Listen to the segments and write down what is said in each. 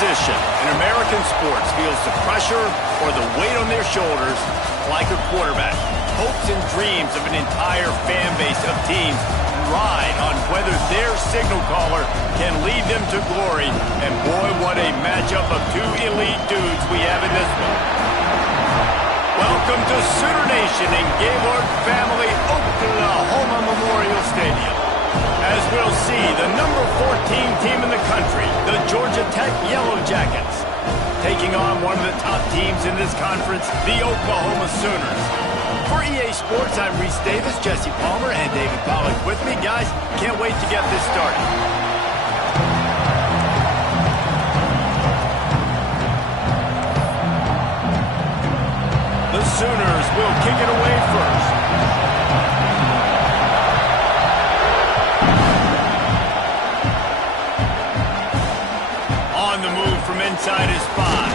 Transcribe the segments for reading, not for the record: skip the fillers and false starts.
position in American sports feels the pressure or the weight on their shoulders like a quarterback. Hopes and dreams of an entire fan base of teams ride on whether their signal caller can lead them to glory. And boy, what a matchup of two elite dudes we have in this one. Welcome to Sooner Nation in Gaylord Family Oklahoma Memorial Stadium. As we'll see, the number 14 team in the country, the Georgia Tech Yellow Jackets, taking on one of the top teams in this conference, the Oklahoma Sooners. For EA Sports, I'm Reese Davis, Jesse Palmer, and David Pollack with me. Guys, can't wait to get this started. The Sooners will kick it away first. On the move from inside his spot.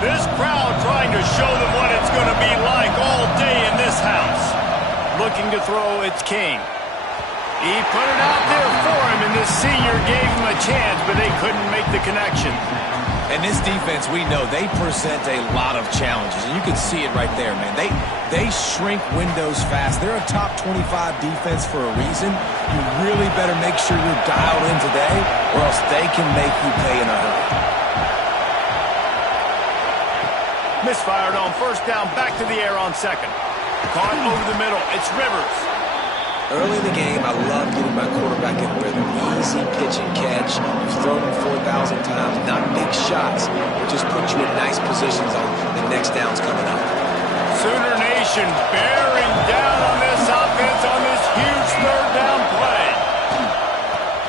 This crowd trying to show them what it's going to be like all day in this house. Looking to throw, it's King. He put it out there for him, and this senior gave him a chance, but they couldn't make the connection. And this defense, we know, they present a lot of challenges, and you can see it right there, man. They shrink windows fast. They're a top 25 defense for a reason. You really better make sure you're dialed in today, or else they can make you pay in a hurry. Misfired on first down, back to the air on second. Caught over the middle, it's Rivers. Early in the game, I love getting my quarterback in rhythm. Easy pitch and catch. You've thrown him 4,000 times. Not big shots, but just put you in nice positions on the next downs coming up. Sooner Nation bearing down on this offense on this huge third down play.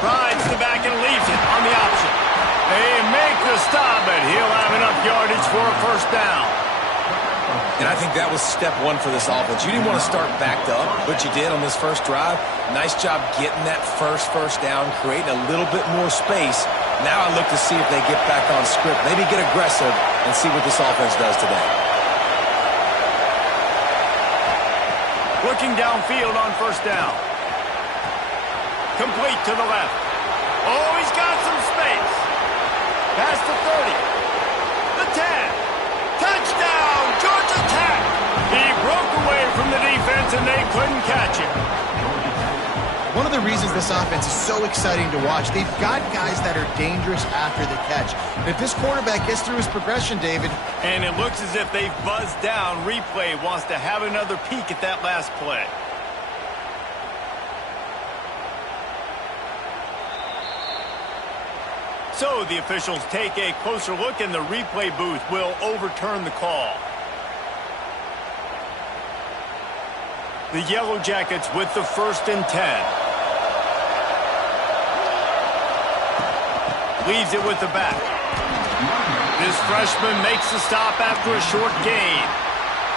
Rides the back and leaves it on the option. They make the stop, but he'll have enough yardage for a first down. And I think that was step one for this offense. You didn't want to start backed up, but you did on this first drive. Nice job getting that first down, creating a little bit more space. Now I look to see if they get back on script, maybe get aggressive, and see what this offense does today. Looking downfield on first down. Complete to the left. Oh, he's got some space. Past the 30. The 10. Touchdown, Georgia Tech! He broke away from the defense and they couldn't catch him. One of the reasons this offense is so exciting to watch, they've got guys that are dangerous after the catch. And if this quarterback gets through his progression, David... And it looks as if they've buzzed down. Replay wants to have another peek at that last play. So the officials take a closer look and the replay booth will overturn the call. The Yellow Jackets with the 1st and 10. Leaves it with the back. This freshman makes the stop after a short gain.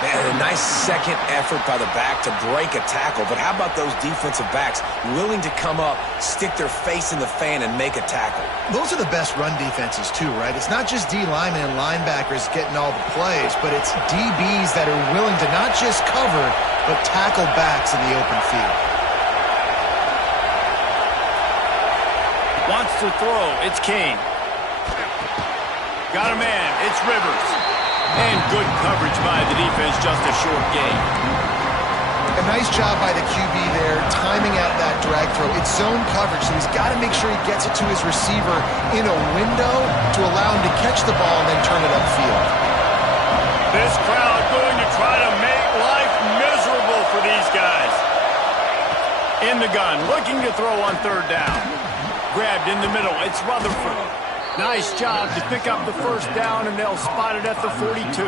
Man, a nice second effort by the back to break a tackle. But how about those defensive backs willing to come up, stick their face in the fan, and make a tackle? Those are the best run defenses, too, right? It's not just D linemen and linebackers getting all the plays, but it's DBs that are willing to not just cover, but tackle backs in the open field. Wants to throw. It's King. Got a man. It's Rivers. And good coverage by the defense, just a short gain. A nice job by the QB there, timing out that drag throw. It's zone coverage, so he's got to make sure he gets it to his receiver in a window to allow him to catch the ball and then turn it upfield. This crowd going to try to make life miserable for these guys. In the gun, looking to throw on third down. Grabbed in the middle, it's Rutherford. Nice job to pick up the first down, and they'll spot it at the 42.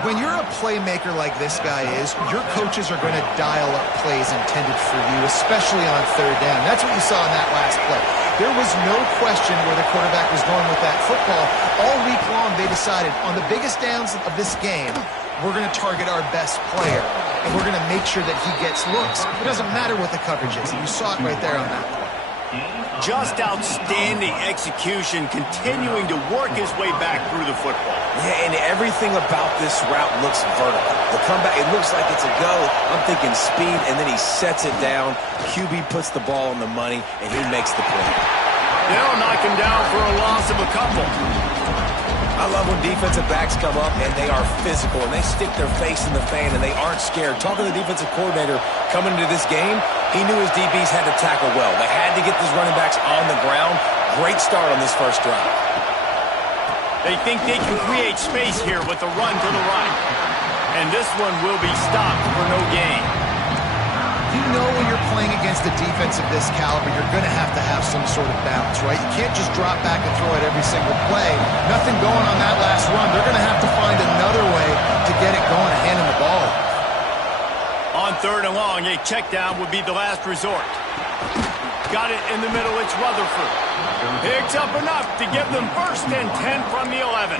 When you're a playmaker like this guy is, your coaches are going to dial up plays intended for you, especially on third down. That's what you saw in that last play. There was no question where the quarterback was going with that football. All week long, they decided on the biggest downs of this game, we're going to target our best player, and we're going to make sure that he gets looks. It doesn't matter what the coverage is, and you saw it right there on that play. Just outstanding execution, continuing to work his way back through the football. Yeah, and everything about this route looks vertical. The comeback, it looks like it's a go. I'm thinking speed, and then he sets it down. QB puts the ball on the money, and he makes the play. They'll knock him down for a loss of a couple. I love when defensive backs come up and they are physical and they stick their face in the fan and they aren't scared. Talking to the defensive coordinator coming into this game, he knew his DBs had to tackle well. They had to get these running backs on the ground. Great start on this first drive. They think they can create space here with the run to the right. And this one will be stopped for no gain. You know when you're playing against a defense of this caliber, you're going to have some sort of balance, right? You can't just drop back and throw it every single play. Nothing going on that last run. They're going to have to find another way to get it going and hand him the ball. On 3rd and long, a check down would be the last resort. Got it in the middle, it's Rutherford. Picks up enough to give them 1st and 10 from the 11.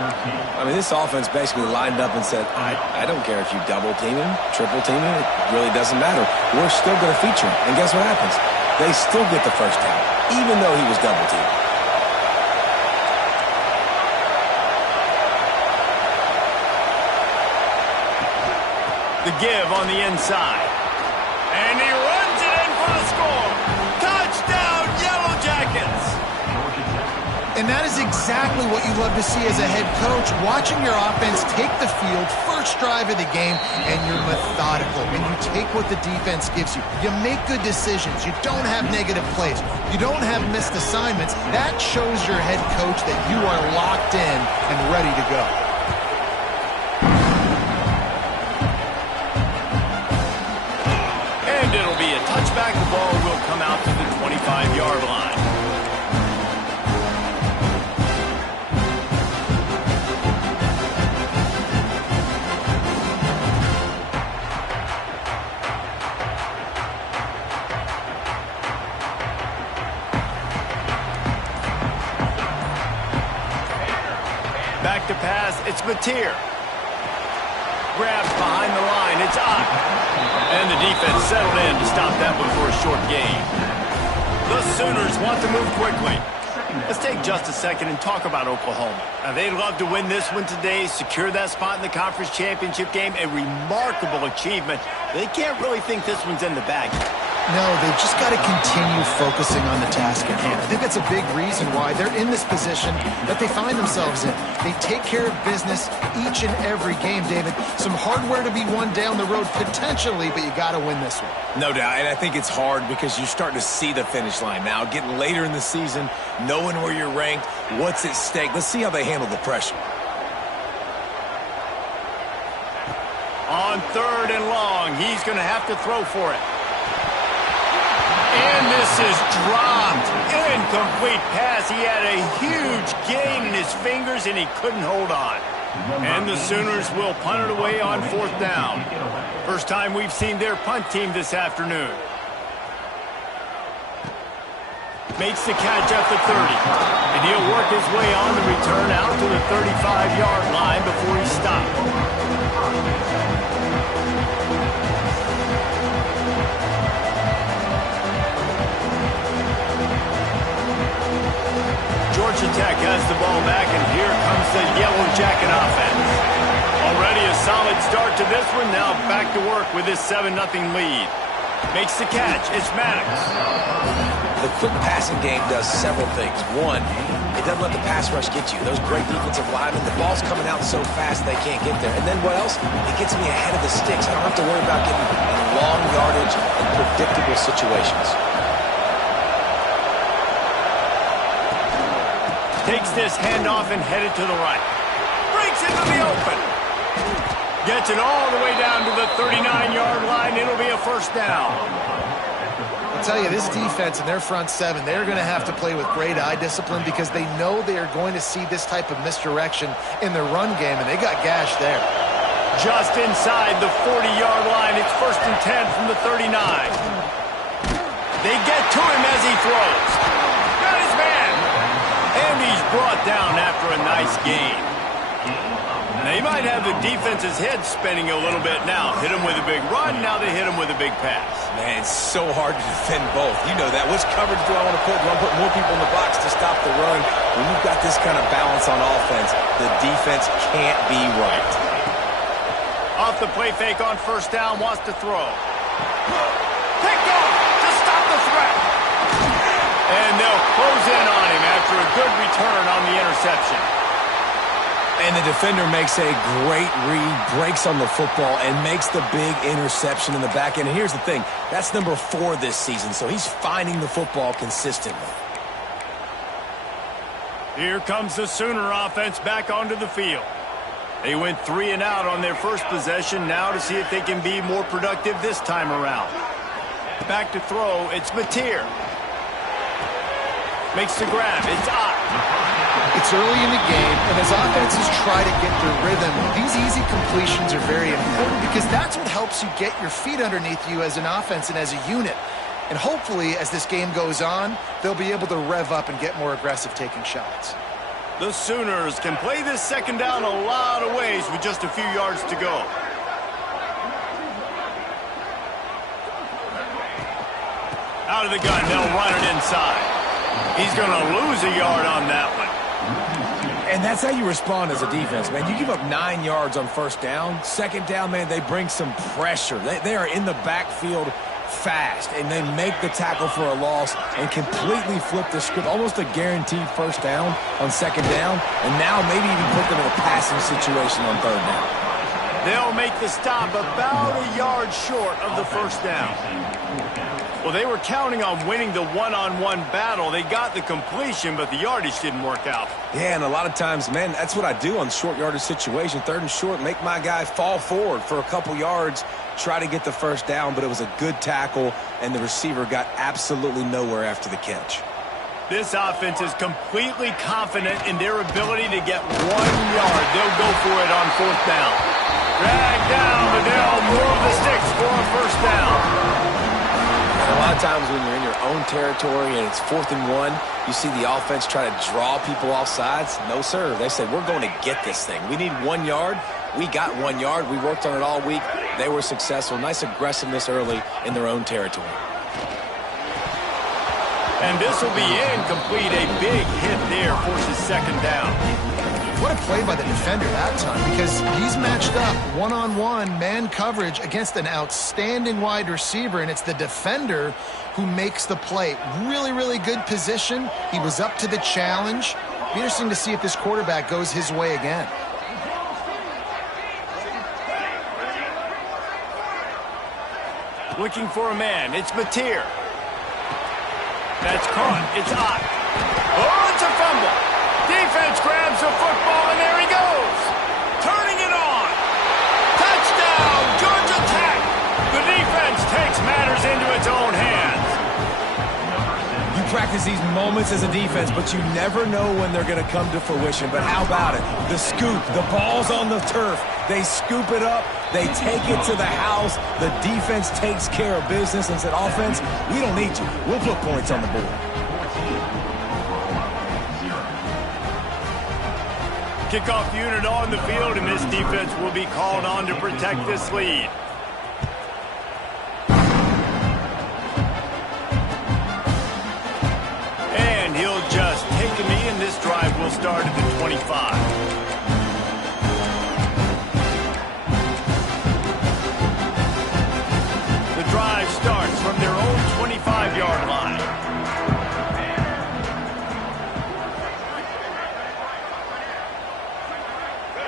I mean, this offense basically lined up and said, I don't care if you double team him, triple team him, it really doesn't matter. We're still going to feature him. And guess what happens? They still get the first down, even though he was double teamed. The give on the inside. And he runs it in for the score. Touchdown, Yellow Jackets! And that is exactly what you love to see as a head coach, watching your offense take the field, first drive of the game, and you're methodical, and you take what the defense gives you. You make good decisions. You don't have negative plays. You don't have missed assignments. That shows your head coach that you are locked in and ready to go. And it'll be a touchback. The ball will come out to the 25-yard line. Back to pass, it's Mateer. Grabs behind the line, it's Ott. And the defense settled in to stop that one for a short gain. The Sooners want to move quickly. Let's take just a second and talk about Oklahoma. Now, they'd love to win this one today, secure that spot in the conference championship game, a remarkable achievement. They can't really think this one's in the bag. No, they've just got to continue focusing on the task at hand. I think that's a big reason why they're in this position that they find themselves in. They take care of business each and every game, David. Some hardware to be won down the road potentially, but you got to win this one. No doubt, and I think it's hard because you're starting to see the finish line now. Getting later in the season, knowing where you're ranked, what's at stake. Let's see how they handle the pressure. On 3rd and long, he's going to have to throw for it. And this is dropped. Incomplete pass. He had a huge gain in his fingers, and he couldn't hold on. And the Sooners will punt it away on 4th down. First time we've seen their punt team this afternoon. Makes the catch at the 30. And he'll work his way on the return out to the 35-yard line before he stopped. Georgia Tech has the ball back, and here comes the Yellow Jacket offense. Already a solid start to this one. Now back to work with this 7-0 lead. Makes the catch. It's Maddox. The quick passing game does several things. One, it doesn't let the pass rush get you. Those great defensive linemen, the ball's coming out so fast they can't get there. And then what else? It gets me ahead of the sticks. I don't have to worry about getting in long yardage and predictable situations. Takes this handoff and headed to the right. Breaks into the open. Gets it all the way down to the 39-yard line. It'll be a 1st down. I'll tell you, this defense and their front 7, they're going to have to play with great eye discipline because they know they are going to see this type of misdirection in the run game, and they got gashed there. Just inside the 40-yard line. It's 1st and 10 from the 39. They get to him as he throws. Got his man. And he's brought down after a nice gain. They might have the defense's head spinning a little bit now. Hit them with a big run, now they hit them with a big pass. Man, it's so hard to defend both. You know that. Which coverage do I want to put? Do I want to put more people in the box to stop the run? When you've got this kind of balance on offense, the defense can't be right. Off the play fake on first down, wants to throw. Picked off to stop the threat. And they'll close in on him after a good return on the interception. And the defender makes a great read, breaks on the football, and makes the big interception in the back end. And here's the thing, that's number 4 this season, so he's finding the football consistently. Here comes the Sooner offense back onto the field. They went 3 and out on their first possession, now to see if they can be more productive this time around. Back to throw, it's Mateer. Makes the grab, it's Ott. It's early in the game, and as offenses try to get their rhythm, these easy completions are very important because that's what helps you get your feet underneath you as an offense and as a unit. And hopefully, as this game goes on, they'll be able to rev up and get more aggressive taking shots. The Sooners can play this second down a lot of ways with just a few yards to go. Out of the gun, they'll run it inside. He's going to lose a yard on that one. And that's how you respond as a defense, man. You give up 9 yards on first down. Second down, man, they bring some pressure. They are in the backfield fast, and they make the tackle for a loss and completely flip the script. Almost a guaranteed first down on second down, and now maybe even put them in a passing situation on third down. They'll make the stop about a yard short of the first down. Well, they were counting on winning the one-on-one battle. They got the completion, but the yardage didn't work out. Yeah, and a lot of times, man, that's what I do on short yardage situation. Third and short, make my guy fall forward for a couple yards, try to get the first down, but it was a good tackle, and the receiver got absolutely nowhere after the catch. This offense is completely confident in their ability to get 1 yard. They'll go for it on fourth down. Drag down, but they'll move the sticks for a first down. A lot of times when you're in your own territory and it's 4th and 1, you see the offense try to draw people off sides. No, sir. They said, we're going to get this thing. We need 1 yard. We got 1 yard. We worked on it all week. They were successful. Nice aggressiveness early in their own territory. And this will be incomplete. A big hit there forces second down. What a play by the defender that time, because he's matched up one-on-one man coverage against an outstanding wide receiver, and it's the defender who makes the play. Really, really good position. He was up to the challenge. Be interesting to see if this quarterback goes his way again. Looking for a man. It's Mateer. That's caught. It's Ott. Oh, it's a fumble. Defense grabs the football, and there he goes. Turning it on. Touchdown, Georgia Tech. The defense takes matters into its own hands. You practice these moments as a defense, but you never know when they're going to come to fruition. But how about it? The scoop, the ball's on the turf. They scoop it up. They take it to the house. The defense takes care of business and said, offense, we don't need you. We'll put points on the board. Kickoff unit on the field, and this defense will be called on to protect this lead. And he'll just take a knee, and this drive will start at the 25. The drive starts from their own 25-yard line.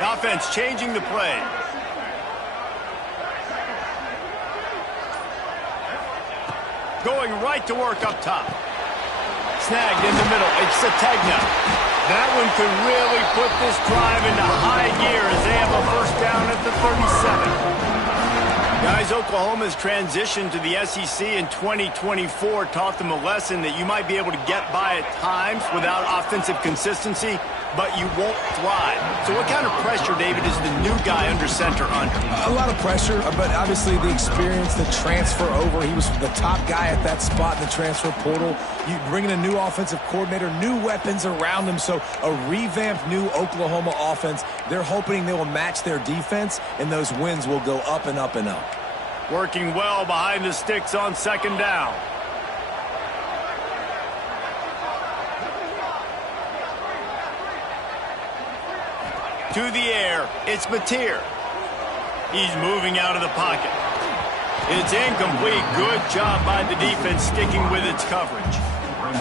Offense changing the play. Going right to work up top. Snagged in the middle. It's Sategna. That one could really put this drive into high gear as they have a first down at the 37. Guys, Oklahoma's transition to the SEC in 2024 taught them a lesson that you might be able to get by at times without offensive consistency, but you won't thrive. So what kind of pressure, David, is the new guy under center under? A lot of pressure, but obviously the experience, the transfer over. He was the top guy at that spot in the transfer portal. You bring in a new offensive coordinator, new weapons around him, so a revamped new Oklahoma offense. They're hoping they will match their defense, and those wins will go up and up and up. Working well behind the sticks on second down. To the air, it's Mateer. He's moving out of the pocket. It's incomplete. Good job by the defense sticking with its coverage.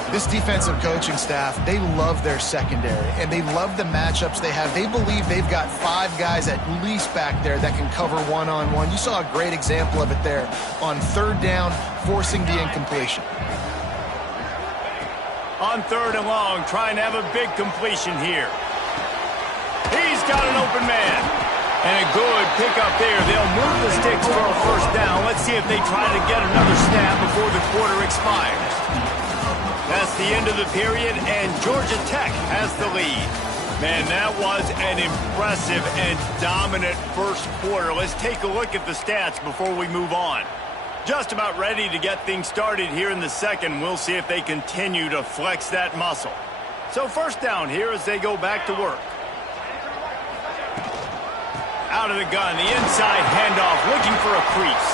This defensive coaching staff, they love their secondary, and they love the matchups they have. They believe they've got 5 guys at least back there that can cover one-on-one. You saw a great example of it there on third down, forcing the incompletion. On third and long, trying to have a big completion here. He's got an open man. And a good pickup there. They'll move the sticks for a first down. Let's see if they try to get another snap before the quarter expires. That's the end of the period, and Georgia Tech has the lead. Man, that was an impressive and dominant first quarter. Let's take a look at the stats before we move on. Just about ready to get things started here in the second. We'll see if they continue to flex that muscle. So first down here as they go back to work. Out of the gun, the inside handoff, looking for a crease.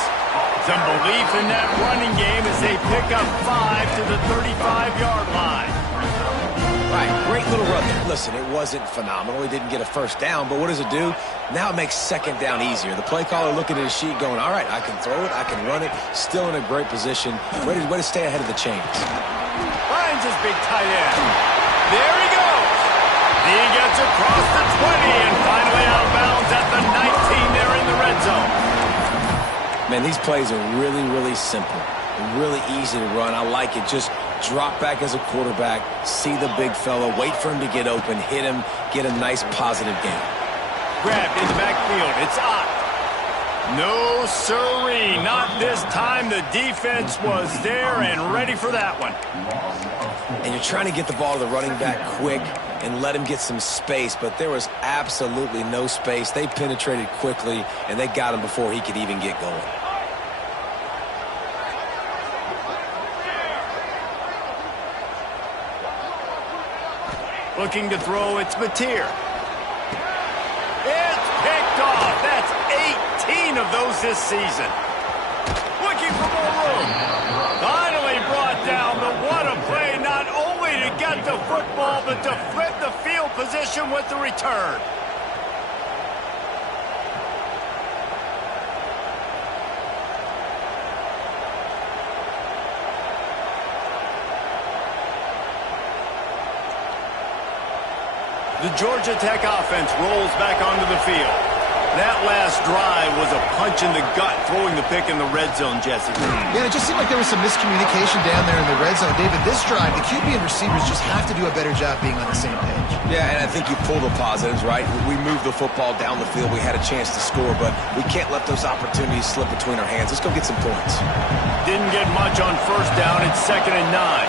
Some belief in that running game as they pick up 5 to the 35-yard line. Right, great little run there. Listen, it wasn't phenomenal. He didn't get a first down, but what does it do? Now it makes second down easier. The play caller looking at his sheet going, all right, I can throw it, I can run it. Still in a great position. Way to stay ahead of the chains. Finds his big tight end. There he goes. He gets across the 20 and finally out of bounds at the 19 there in the red zone. Man, these plays are really, really simple. Really easy to run. I like it. Just drop back as a quarterback, see the big fella, wait for him to get open, hit him, get a nice positive gain. Grabbed in the backfield. It's Ott. No siree. Not this time. The defense was there and ready for that one. And you're trying to get the ball to the running back quick and let him get some space, but there was absolutely no space. They penetrated quickly, and they got him before he could even get going. Looking to throw, it's Mateer. It's picked off. That's 18 of those this season. Looking for more room. Finally brought down, but what a play, not only to get the football, but to flip the field position with the return. The Georgia Tech offense rolls back onto the field. That last drive was a punch in the gut, throwing the pick in the red zone, Jesse. Yeah, it just seemed like there was some miscommunication down there in the red zone. David, this drive, the QB and receivers just have to do a better job being on the same page. Yeah, and I think you pull the positives, right? We moved the football down the field. We had a chance to score, but we can't let those opportunities slip between our hands. Let's go get some points. Didn't get much on first down. It's 2nd and 9.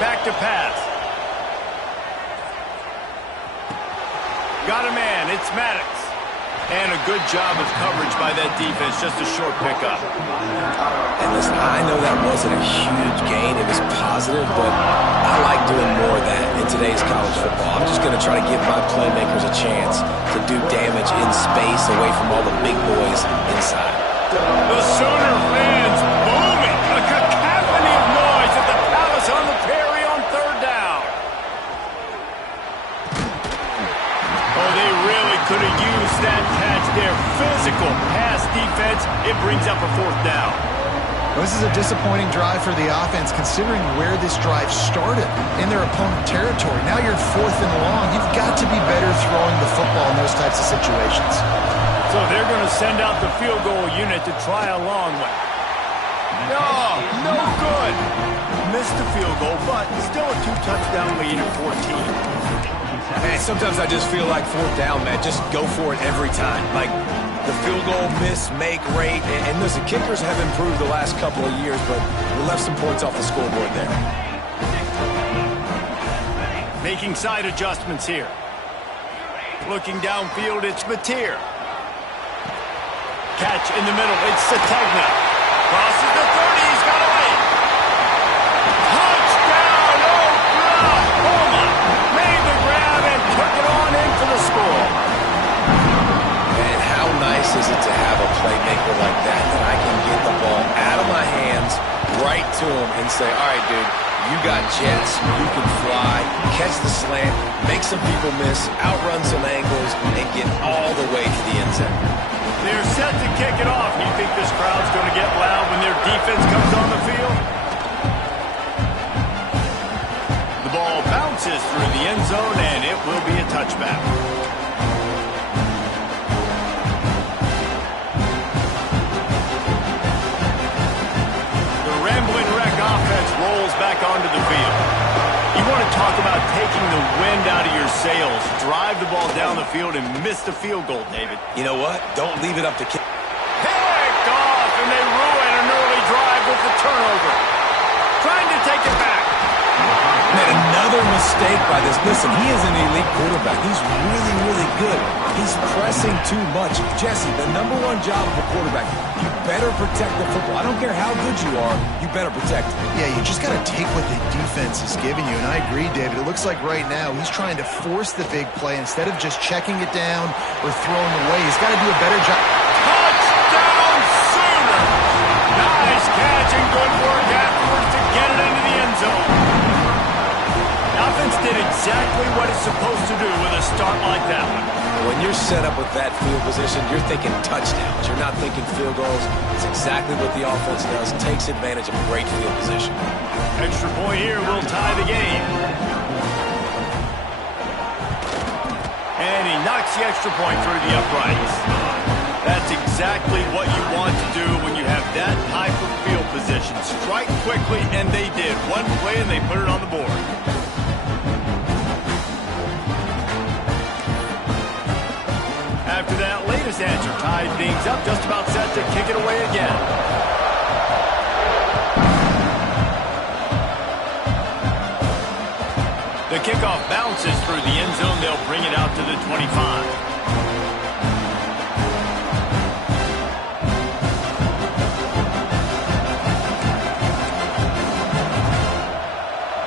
Back to pass. Got a man. It's Maddox. And a good job of coverage by that defense. Just a short pickup. And listen, I know that wasn't a huge gain. It was positive, but I like doing more of that in today's college football. I'm just going to try to give my playmakers a chance to do damage in space away from all the big boys inside. The Sooner fans booming. A cacophony of noise at the Palace on the Prairie on third down. Oh, they really could have used that catch there. Physical pass defense. It brings up a fourth down. Well, this is a disappointing drive for the offense, considering where this drive started in their opponent territory. Now you're 4th and long. You've got to be better throwing the football in those types of situations. So they're going to send out the field goal unit to try a long one. No good. Missed the field goal, but still a 2-touchdown lead at 14. Man, sometimes I just feel like 4th down, man. Just go for it every time. Like the field goal miss, make rate. And listen, kickers have improved the last couple of years, but we left some points off the scoreboard there. Making side adjustments here. Looking downfield, it's Mateer. Catch in the middle, it's Sategna. Crosses the 30, he's got away. Touchdown, Oklahoma! Made the grab and took it on in for the score. And how nice is it to have a playmaker like that I can get the ball out of my hands, right to him, and say, all right, dude, you got jets, you can fly, catch the slant, make some people miss, outrun some angles, and get all the way to the end zone. They're set to kick it off. You think this crowd's going to get loud when their defense comes on the field? The ball bounces through the end zone, and it will be a touchback. The rambling wreck offense rolls back onto the field. You want to talk about taking the wind out of your sails. Drive the ball down the field and miss the field goal, David. You know what? Don't leave it up to kick. Picked off, and they ruin an early drive with the turnover. Trying to take it back. Made another mistake by this. Listen, he is an elite quarterback. He's really, really good. He's pressing too much. Jesse, the number one job of a quarterback, you better protect the football. I don't care how good you are, you better protect it. Yeah, you just got to take what the defense is giving you, and I agree, David. It looks like right now he's trying to force the big play instead of just checking it down or throwing away. He's got to do a better job. Touchdown, Sooner! Nice catch and good work afterwards to get it into the end zone. The offense did exactly what it's supposed to do with a start like that one. When you're set up with that field position, you're thinking touchdowns. You're not thinking field goals. It's exactly what the offense does. Takes advantage of a great field position. Extra point here will tie the game. And he knocks the extra point through the uprights. That's exactly what you want to do when you have that type of field position. Strike quickly, and they did. One play, and they put it on the board. After that latest answer tied things up, just about set to kick it away again. The kickoff bounces through the end zone. They'll bring it out to the 25.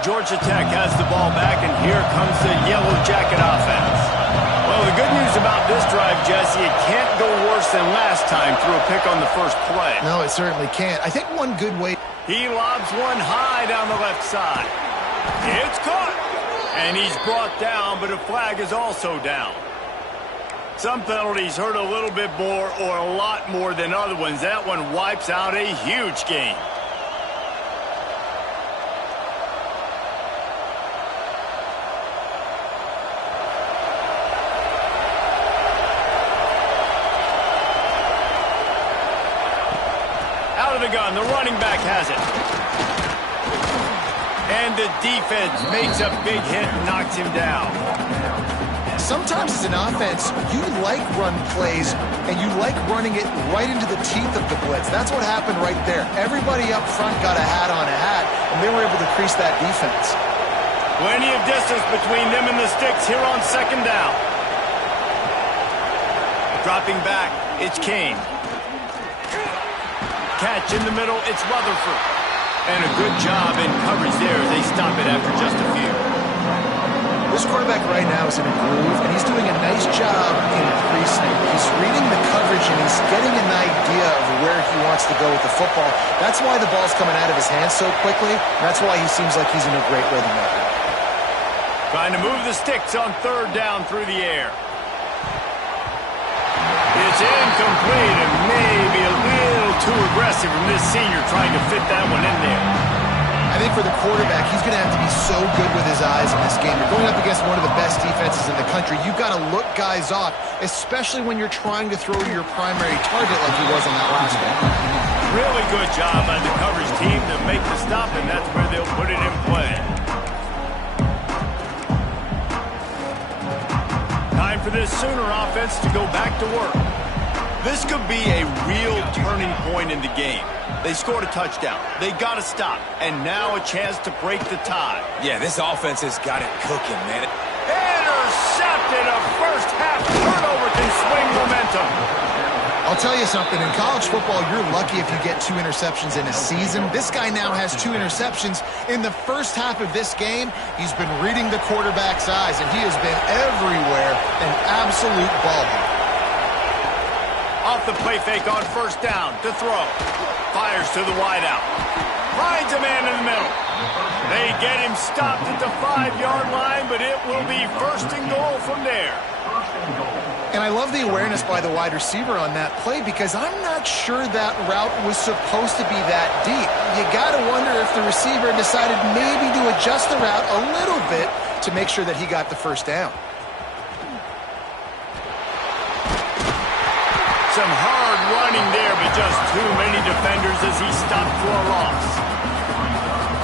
Georgia Tech has the ball back, and here comes the Yellow Jacket offense. Well, the good news about this drive, Jesse, it can't go worse than last time through a pick on the first play. No, it certainly can't. I think one good way... He lobs one high down the left side. It's caught. And he's brought down, but a flag is also down. Some penalties hurt a little bit more or a lot more than other ones. That one wipes out a huge game. Out of the gun, the running back has it. And the defense makes a big hit and knocks him down. Sometimes as an offense, you like run plays, and you like running it right into the teeth of the blitz. That's what happened right there. Everybody up front got a hat on a hat, and they were able to crease that defense. Plenty of distance between them and the sticks here on second down. Dropping back, it's Kane. Catch in the middle, it's Rutherford. And a good job in coverage there as they stop it after just a few. This quarterback right now is in a groove, and he's doing a nice job in creasing. He's reading the coverage, and he's getting an idea of where he wants to go with the football. That's why the ball's coming out of his hands so quickly. That's why he seems like he's in a great rhythm right now. Trying to move the sticks on third down through the air. It's incomplete and maybe a little too aggressive from this senior trying to fit that one in there. I think for the quarterback, he's going to have to be so good with his eyes in this game. You're going up against one of the best defenses in the country. You've got to look guys off, especially when you're trying to throw to your primary target like he was on that last one. Really good job by the coverage team to make the stop, and that's where they'll put it in play. Time for this Sooner offense to go back to work. This could be a real turning point in the game. They scored a touchdown. They got to stop. And now a chance to break the tie. Yeah, this offense has got it cooking, man. Intercepted. A first-half turnover can swing momentum. I'll tell you something. In college football, you're lucky if you get 2 interceptions in a season. This guy now has 2 interceptions. In the first half of this game, he's been reading the quarterback's eyes, and he has been everywhere, an absolute ball hawk. Off the play fake on first down to throw. Fires to the wideout. Finds a man in the middle. They get him stopped at the 5-yard line, but it will be first and goal from there. And I love the awareness by the wide receiver on that play because I'm not sure that route was supposed to be that deep. You got to wonder if the receiver decided maybe to adjust the route a little bit to make sure that he got the first down. Some hard running there, but just too many defenders as he stopped for a loss.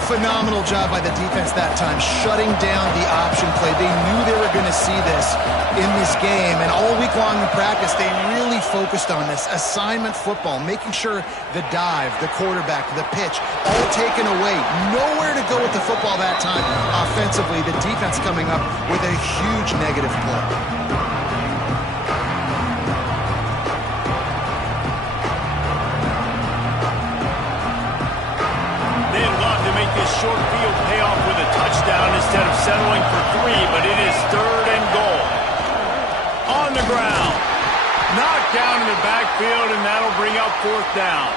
Phenomenal job by the defense that time, shutting down the option play. They knew they were going to see this in this game, and all week long in practice, they really focused on this assignment football, making sure the dive, the quarterback, the pitch, all taken away. Nowhere to go with the football that time. Offensively, the defense coming up with a huge negative play. Short field payoff with a touchdown instead of settling for 3, but it is 3rd and goal. On the ground. Knocked down in the backfield, and that'll bring up 4th down.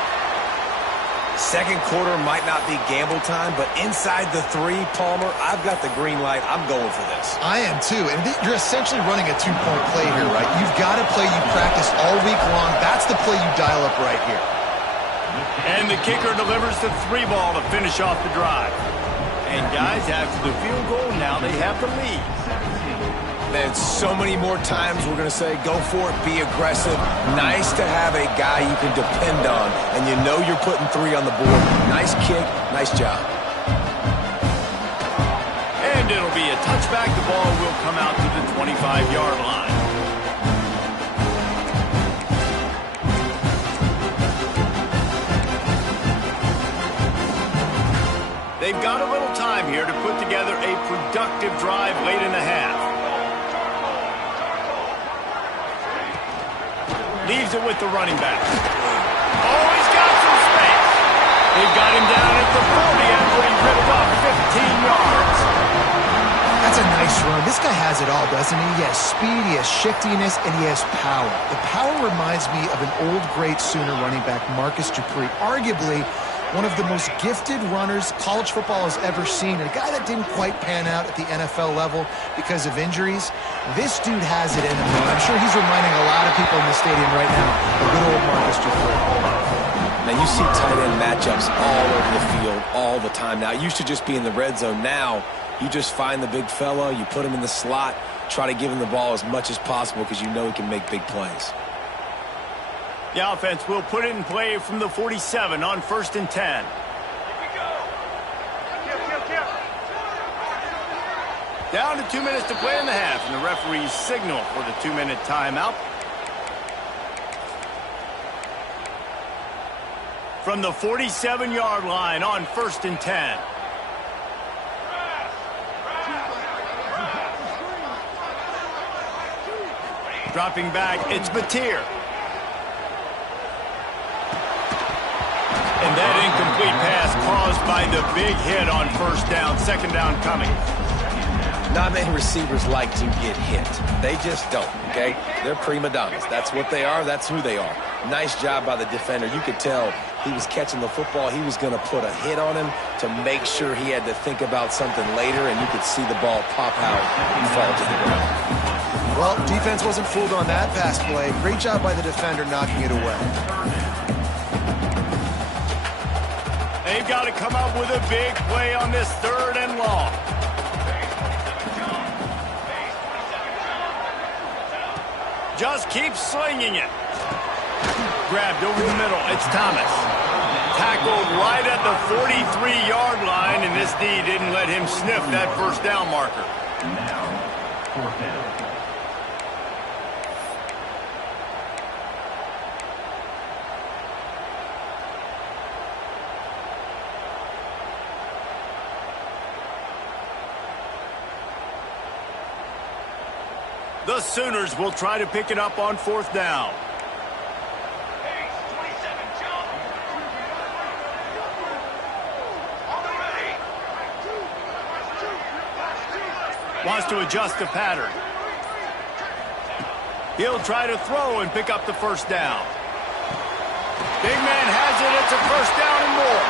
Second quarter might not be gamble time, but inside the 3, Palmer, I've got the green light. I'm going for this. I am too, and you're essentially running a 2-point play here, right? You've got a play you practiced all week long. That's the play you dial up right here. And the kicker delivers the 3 ball to finish off the drive. And guys, after the field goal, now they have the lead. Man, so many more times we're going to say, go for it, be aggressive. Nice to have a guy you can depend on, and you know you're putting 3 on the board. Nice kick, nice job. And it'll be a touchback. The ball will come out to the 25-yard line. They've got a little time here to put together a productive drive late in the half. Leaves it with the running back. Oh, he's got some space. They've got him down at the 40 after he ripped off 15 yards. That's a nice run. This guy has it all, doesn't he? He has speed, he has shiftiness, and he has power. The power reminds me of an old great Sooner running back, Marcus Dupree. Arguably one of the most gifted runners college football has ever seen. A guy that didn't quite pan out at the NFL level because of injuries. This dude has it in him. I'm sure he's reminding a lot of people in the stadium right now of good old Marcus Dupree. Man, you see tight end matchups all over the field all the time. Now, it used to just be in the red zone. Now, you just find the big fella, you put him in the slot, try to give him the ball as much as possible because you know he can make big plays. The offense will put it in play from the 47 on 1st and 10. Down to 2 minutes to play in the half, and the referees signal for the 2-minute timeout. From the 47-yard line on 1st and 10. Dropping back, it's Batir. And that incomplete pass caused by the big hit on 1st down. 2nd down coming. Not many receivers like to get hit. They just don't, okay? They're prima donnas. That's what they are. That's who they are. Nice job by the defender. You could tell he was catching the football. He was going to put a hit on him to make sure he had to think about something later, and you could see the ball pop out and fall to the ground. Well, defense wasn't fooled on that pass play. Great job by the defender knocking it away. They've got to come up with a big play on this 3rd and long. Just keep slinging it. Grabbed over the middle. It's Thomas. Tackled right at the 43-yard line, and this D didn't let him sniff that 1st down marker. Now, 4th down. The Sooners will try to pick it up on 4th down. Wants to adjust the pattern. He'll try to throw and pick up the 1st down. Big man has it. It's a 1st down and more.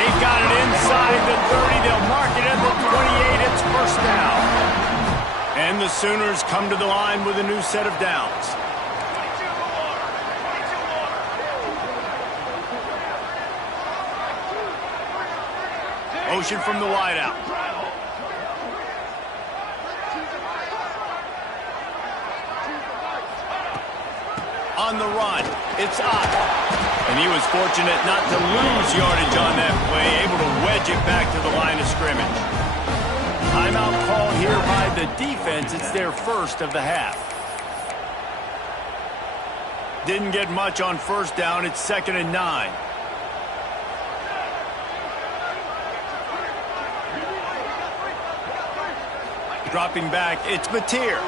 They've got it inside the 30. They'll mark it at the 28. It's 1st down. And the Sooners come to the line with a new set of downs. Motion from the wideout. On the run, it's up. And he was fortunate not to lose yardage on that play, able to wedge it back to the line of scrimmage. Timeout called here by the defense. It's their first of the half. Didn't get much on 1st down. It's 2nd and 9. Dropping back, it's Mateer.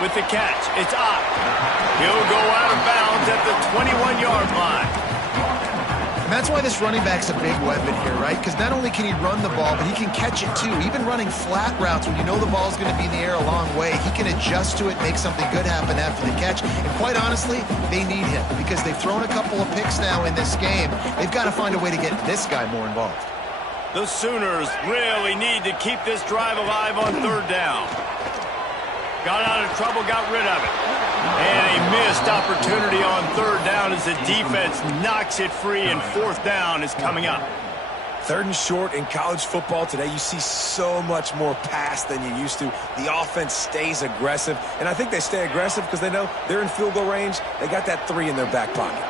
With the catch, it's up. He'll go out of bounds at the 21-yard line. And that's why this running back's a big weapon here, right? Because not only can he run the ball, but he can catch it too. Even running flat routes when you know the ball's going to be in the air a long way, he can adjust to it, make something good happen after the catch. And quite honestly, they need him because they've thrown a couple of picks now in this game. They've got to find a way to get this guy more involved. The Sooners really need to keep this drive alive on 3rd down. Got out of trouble, got rid of it. And a missed opportunity on 3rd down as the defense knocks it free, and 4th down is coming up. 3rd and short in college football today, you see so much more pass than you used to. The offense stays aggressive, and I think they stay aggressive because they know they're in field goal range. They got that 3 in their back pocket.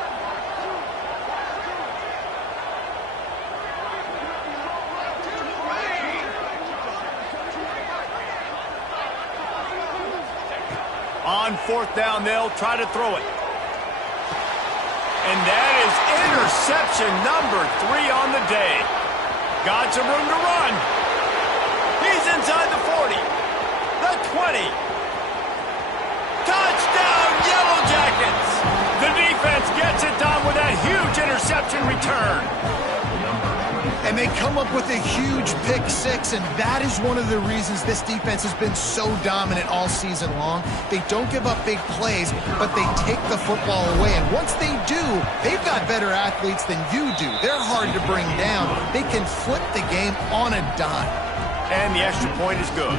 On 4th down, they'll try to throw it. And that is interception number 3 on the day. Got some room to run. He's inside the 40. The 20. Touchdown, Yellow Jackets. The defense gets it done with that huge interception return. And they come up with a huge pick-6, and that is one of the reasons this defense has been so dominant all season long. They don't give up big plays, but they take the football away. And once they do, they've got better athletes than you do. They're hard to bring down. They can flip the game on a dime. And the extra point is good.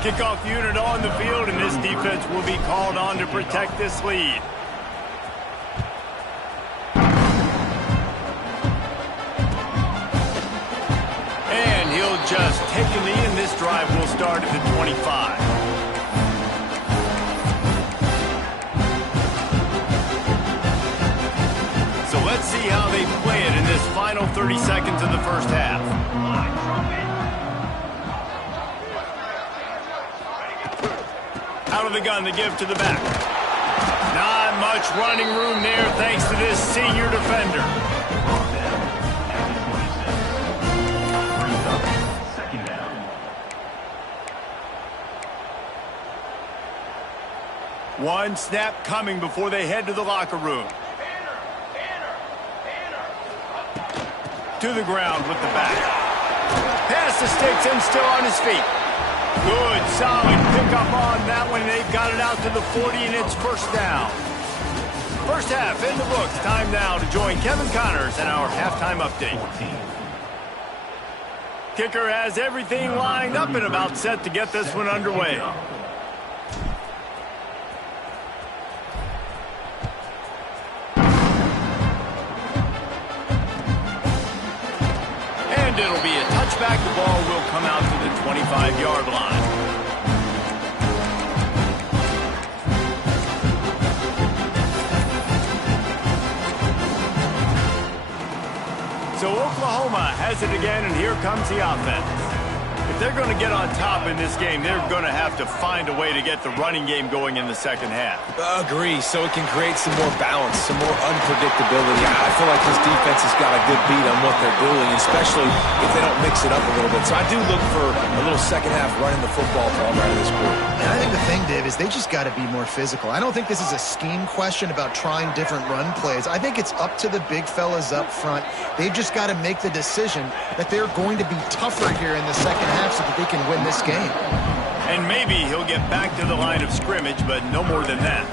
Kickoff unit on the field, and this defense will be called on to protect this lead. And he'll just take a knee, and this drive will start at the 25. So let's see how they play it in this final 30 seconds of the first half. Out of the gun to give to the back. Not much running room there thanks to this senior defender. One snap coming before they head to the locker room. To the ground with the back. Pass the sticks and still on his feet. Good, solid pickup on that one. They've got it out to the 40, and it's 1st down. First half in the books. Time now to join Kevin Connors in our halftime update. Kicker has everything lined up and about set to get this one underway. And it'll be a touchback. The ball will come out to the 25-yard line. So Oklahoma has it again, and here comes the offense. they're going to get on top in this game, they're going to have to find a way to get the running game going in the second half. Agree, so it can create some more balance, some more unpredictability. I feel like this defense has got a good beat on what they're doing, especially if they don't mix it up a little bit. So I do look for a little second half running the football from out of this group. And I think the thing, Dave, is they just got to be more physical. I don't think this is a scheme question about trying different run plays. I think it's up to the big fellas up front. They've just got to make the decision that they're going to be tougher here in the second half so that they can win this game. And maybe he'll get back to the line of scrimmage, but no more than that.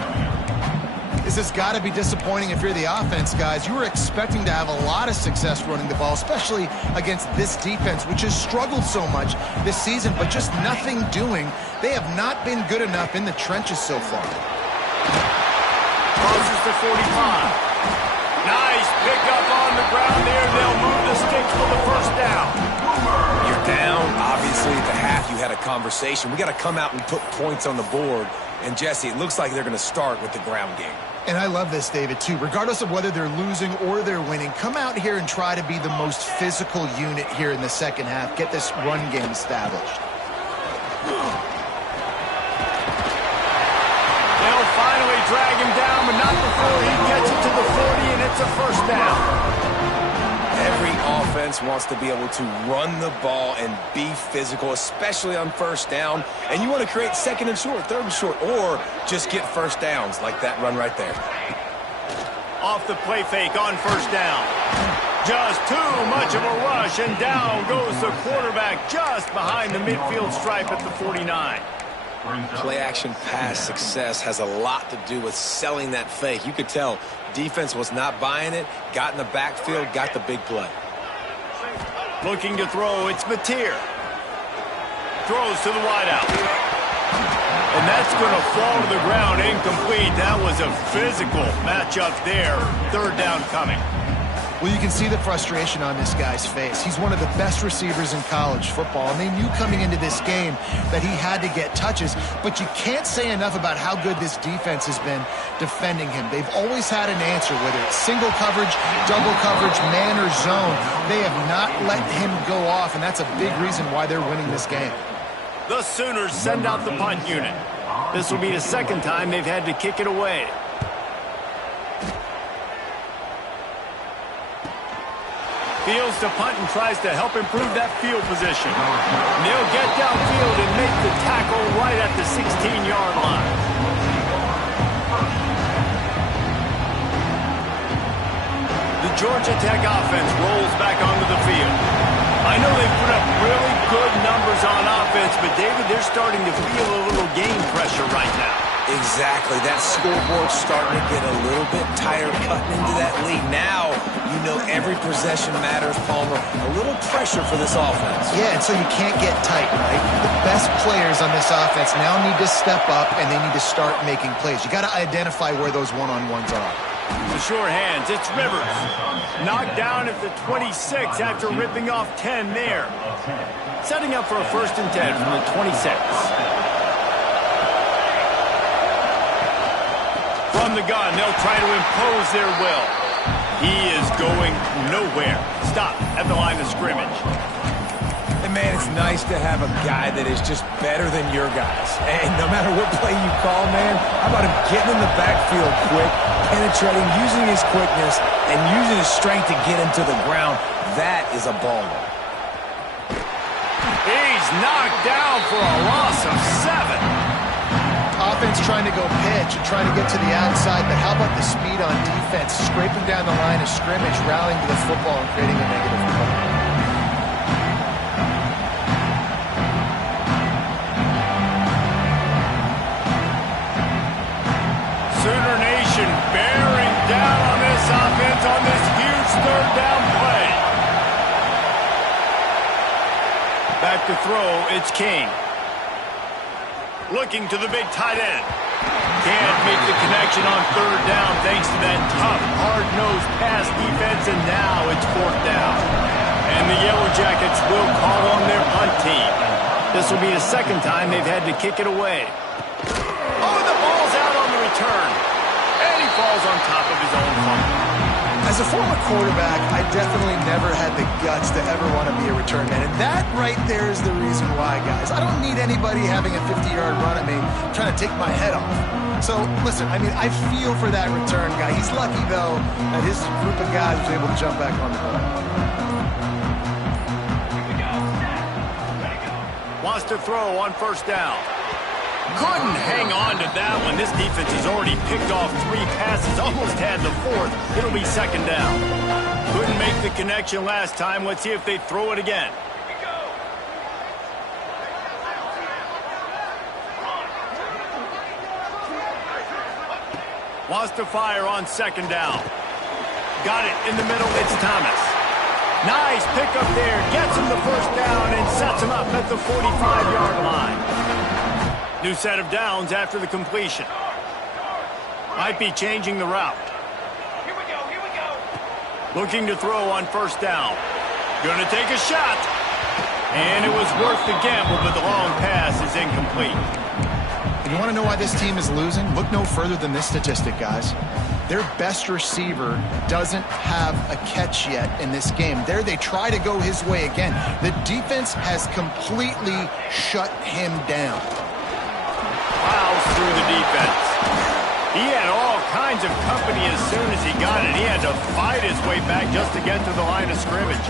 This has got to be disappointing if you're the offense, guys. You were expecting to have a lot of success running the ball, especially against this defense, which has struggled so much this season, but just nothing doing. They have not been good enough in the trenches so far. Crosses to 45. Nice pickup on the ground there. They'll move the sticks for the first down. You're down. Obviously, at the half, you had a conversation. We got to come out and put points on the board. And, Jesse, it looks like they're going to start with the ground game. And I love this, David, too. Regardless of whether they're losing or they're winning, come out here and try to be the most physical unit here in the second half. Get this run game established. They'll finally drag him down, but not before he gets it to the 40, and it's a first down. Every offense wants to be able to run the ball and be physical, especially on first down. And you want to create second and short, third and short, or just get first downs like that run right there. Off the play fake on first down. Just too much of a rush, and down goes the quarterback just behind the midfield stripe at the 49. Play-action pass success has a lot to do with selling that fake. You could tell defense was not buying it, got in the backfield, got the big play. Looking to throw, it's Mateer. Throws to the wideout. And that's going to fall to the ground incomplete. That was a physical matchup there. Third down coming. Well, you can see the frustration on this guy's face. He's one of the best receivers in college football, and they knew coming into this game that he had to get touches, but you can't say enough about how good this defense has been defending him. They've always had an answer, whether it's single coverage, double coverage, man or zone. They have not let him go off, and that's a big reason why they're winning this game. The Sooners send out the punt unit. This will be the second time they've had to kick it away. Fields to punt and tries to help improve that field position. They'll get downfield and make the tackle right at the 16-yard line. The Georgia Tech offense rolls back onto the field. I know they've put up really good numbers on offense, but David, they're starting to feel a little game pressure right now. Exactly. That scoreboard's starting to get a little bit tired cutting into that lead. Now, you know every possession matters, Palmer. A little pressure for this offense. Yeah, and so you can't get tight, right? The best players on this offense now need to step up, and they need to start making plays. You got to identify where those one-on-ones are. The short hands, it's Rivers. Knocked down at the 26 after ripping off 10 there. Setting up for a 1st and 10 from the 26. From the gun, they'll try to impose their will. He is going nowhere. Stop at the line of scrimmage. And, man, it's nice to have a guy that is just better than your guys. And no matter what play you call, man, how about him getting in the backfield quick, penetrating, using his quickness, and using his strength to get him to the ground. That is a baller. He's knocked down for a loss of 7. Offense trying to go pitch and trying to get to the outside, but how about the speed on defense? Scraping down the line of scrimmage, rallying to the football and creating a negative play. Sooner Nation bearing down on this offense on this huge third down play. Back to throw, it's King. Looking to the big tight end. Can't make the connection on third down thanks to that tough, hard-nosed pass defense, and now it's 4th down. And the Yellow Jackets will call on their punt team. This will be the second time they've had to kick it away. Oh, the ball's out on the return. And he falls on top of his own fumble. As As a former quarterback, I definitely never had the guts to ever want to be a return man. And that right there is the reason why, guys. I don't need anybody having a 50-yard run at me trying to take my head off. So, listen, I mean, I feel for that return guy. He's lucky, though, that his group of guys was able to jump back on the ball. Wants to throw on first down. Couldn't hang on to that one. This defense has already picked off 3 passes, almost had the 4th. It'll be second down. Couldn't make the connection last time. Let's see if they throw it again. Wants to fire on second down. Got it in the middle. It's Thomas. Nice pickup there. Gets him the first down and sets him up at the 45-yard line. New set of downs after the completion. Might be changing the route. Here we go. Looking to throw on first down. Going to take a shot. And it was worth the gamble, but the long pass is incomplete. And you want to know why this team is losing? Look no further than this statistic, guys. Their best receiver doesn't have a catch yet in this game. There they try to go his way again. The defense has completely shut him down. Plows through the defense. He had all kinds of company as soon as he got it. He had to fight his way back just to get to the line of scrimmage.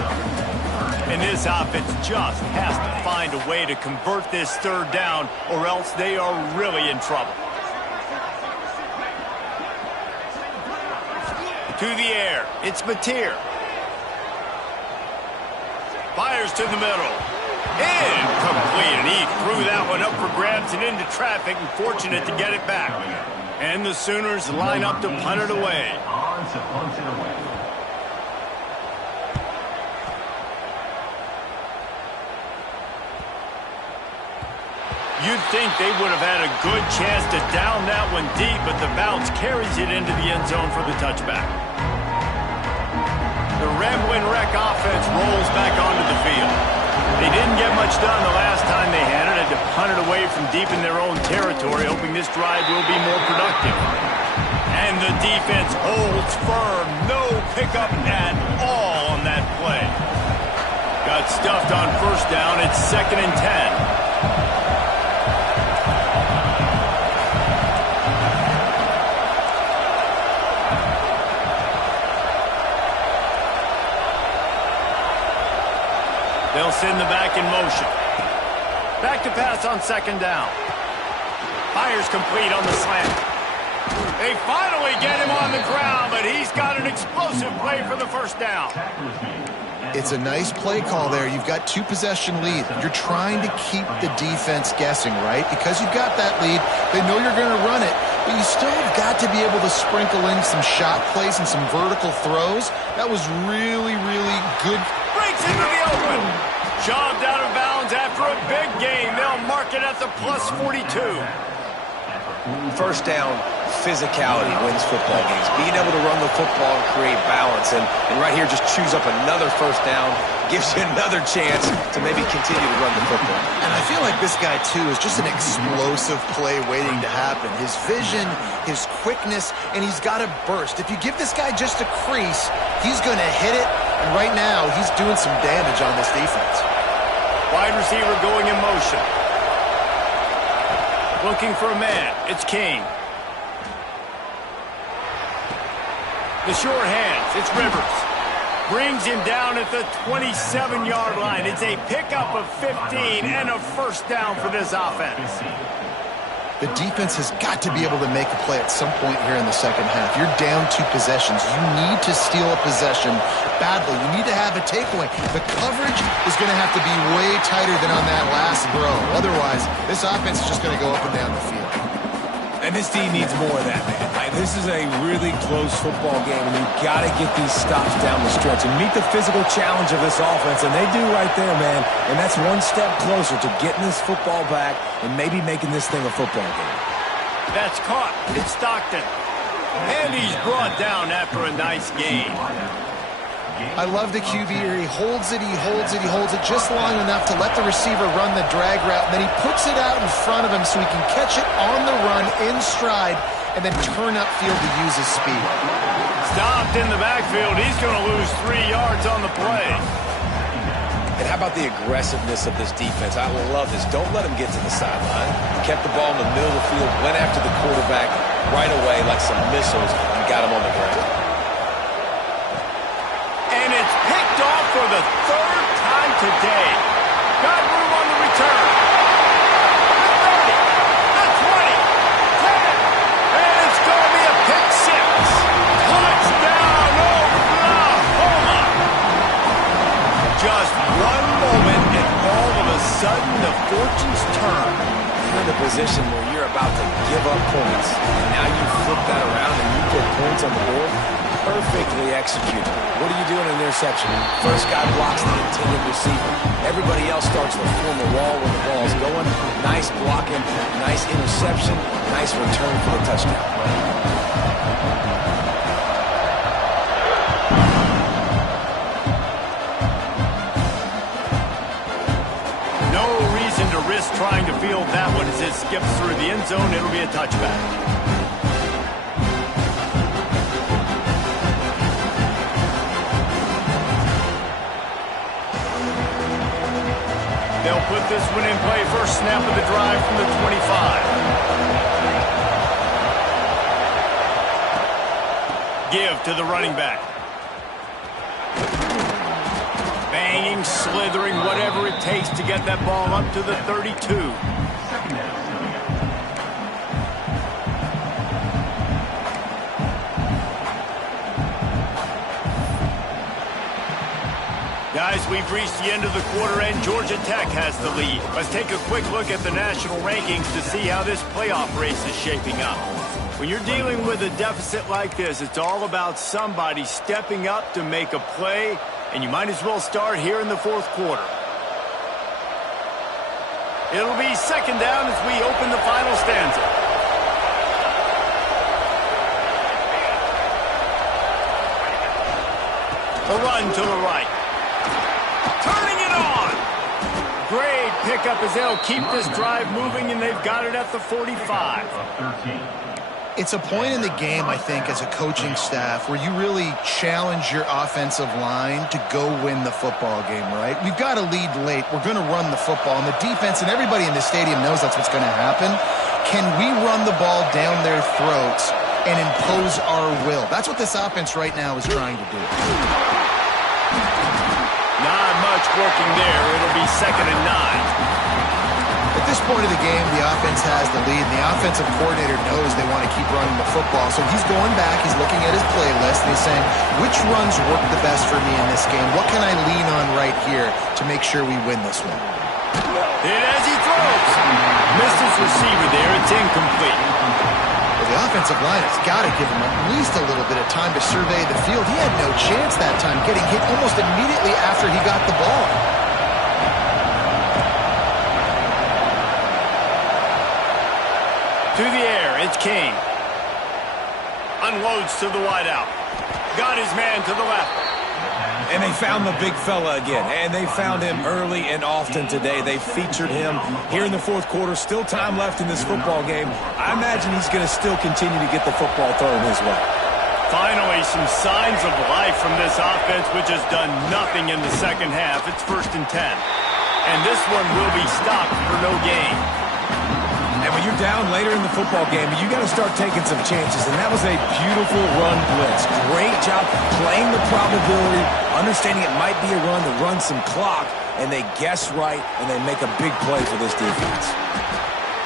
And this offense just has to find a way to convert this third down, or else they are really in trouble. To the air. It's Mateer. Fires to the middle. Incomplete, and he threw that one up for grabs and into traffic, and fortunate to get it back. And the Sooners line up to punt it away. You'd think they would have had a good chance to down that one deep, but the bounce carries it into the end zone for the touchback. The Ramblin' Wreck offense rolls back onto the field. They didn't get much done the last time they had it. Had to punt it away from deep in their own territory, hoping this drive will be more productive. And the defense holds firm. No pickup at all on that play. Got stuffed on first down. It's 2nd and 10. They'll send the back in motion. Back to pass on second down. Fires complete on the slant. They finally get him on the ground, but he's got an explosive play for the first down. It's a nice play call there. You've got 2-possession lead. You're trying to keep the defense guessing, right? Because you've got that lead, they know you're going to run it, but you still have got to be able to sprinkle in some shot plays and some vertical throws. That was really, really good. Breaks into the open. Shoved out of bounds after a big gain. They'll mark it at the plus 42. First down, physicality wins football games. Being able to run the football and create balance. And right here, just choose up another first down. Gives you another chance to maybe continue to run the football. And I feel like this guy, too, is just an explosive play waiting to happen. His vision, his quickness, and he's got a burst. If you give this guy just a crease, he's going to hit it. And right now, he's doing some damage on this defense. Wide receiver going in motion. Looking for a man. It's King. The short hands. It's Rivers. Brings him down at the 27-yard line. It's a pickup of 15 and a first down for this offense. The defense has got to be able to make a play at some point here in the second half. You're down 2 possessions. You need to steal a possession badly. You need to have a takeaway. The coverage is going to have to be way tighter than on that last throw. Otherwise, this offense is just going to go up and down the field. And this team needs more of that, man. This is a really close football game, and you've got to get these stops down the stretch and meet the physical challenge of this offense, and they do right there, man. And that's one step closer to getting this football back and maybe making this thing a football game. That's caught. It's Stockton. And he's brought down after a nice gain. I love the QB here. He holds it, he holds it, he holds it just long enough to let the receiver run the drag route. And then he puts it out in front of him so he can catch it on the run in stride and then turn upfield to use his speed. Stopped in the backfield. He's going to lose 3 yards on the play. And how about the aggressiveness of this defense? I love this. Don't let him get to the sideline. Kept the ball in the middle of the field, went after the quarterback right away like some missiles, and got him on the ground. And it's picked off for the 3rd time today. Got room on the return. The 30, the 20, 10, and it's going to be a pick 6. Touchdown, Oklahoma! Just one moment, and all of a sudden, the fortunes turn. You're in a position where you're about to give up points. And now you flip that around and you put points on the board. Perfectly executed. What do you do in an interception? First guy blocks the intended receiver. Everybody else starts to form a wall when the ball's going. Nice blocking, nice interception, nice return for the touchdown. Risk trying to field that one as it skips through the end zone. It'll be a touchback. They'll put this one in play. First snap of the drive from the 25. Give to the running back. Banging, slithering, whatever it takes to get that ball up to the 32. Guys, we've reached the end of the quarter, and Georgia Tech has the lead. Let's take a quick look at the national rankings to see how this playoff race is shaping up. When you're dealing with a deficit like this, it's all about somebody stepping up to make a play, and you might as well start here in the 4th quarter. It'll be 2nd down as we open the final stanza. A run to the right. Turning it on. Great pickup as they'll keep this drive moving, and they've got it at the 45. It's a point in the game, I think, as a coaching staff where you really challenge your offensive line to go win the football game, right? We've got to lead late. We're going to run the football. And the defense and everybody in the stadium knows that's what's going to happen. Can we run the ball down their throats and impose our will? That's what this offense right now is trying to do. Not much working there. It'll be 2nd and 9. At this point of the game, the offense has the lead, and the offensive coordinator knows they want to keep running the football. So he's going back, he's looking at his playlist, and he's saying, which runs work the best for me in this game? What can I lean on right here to make sure we win this one? And as he throws, missed his receiver there. It's incomplete. Well, the offensive line has got to give him at least a little bit of time to survey the field. He had no chance that time, getting hit almost immediately after he got the ball. To the air, it's Kane. Unloads to the wideout. Got his man to the left. And they found the big fella again. And they found him early and often today. They featured him here in the 4th quarter. Still time left in this football game. I imagine he's going to still continue to get the football thrown his way. Finally, some signs of life from this offense, which has done nothing in the 2nd half. It's 1st and 10. And this one will be stopped for no gain. And when you're down later in the football game, you got to start taking some chances. And that was a beautiful run blitz. Great job playing the probability, understanding it might be a run to run some clock, and they guess right, and they make a big play for this defense.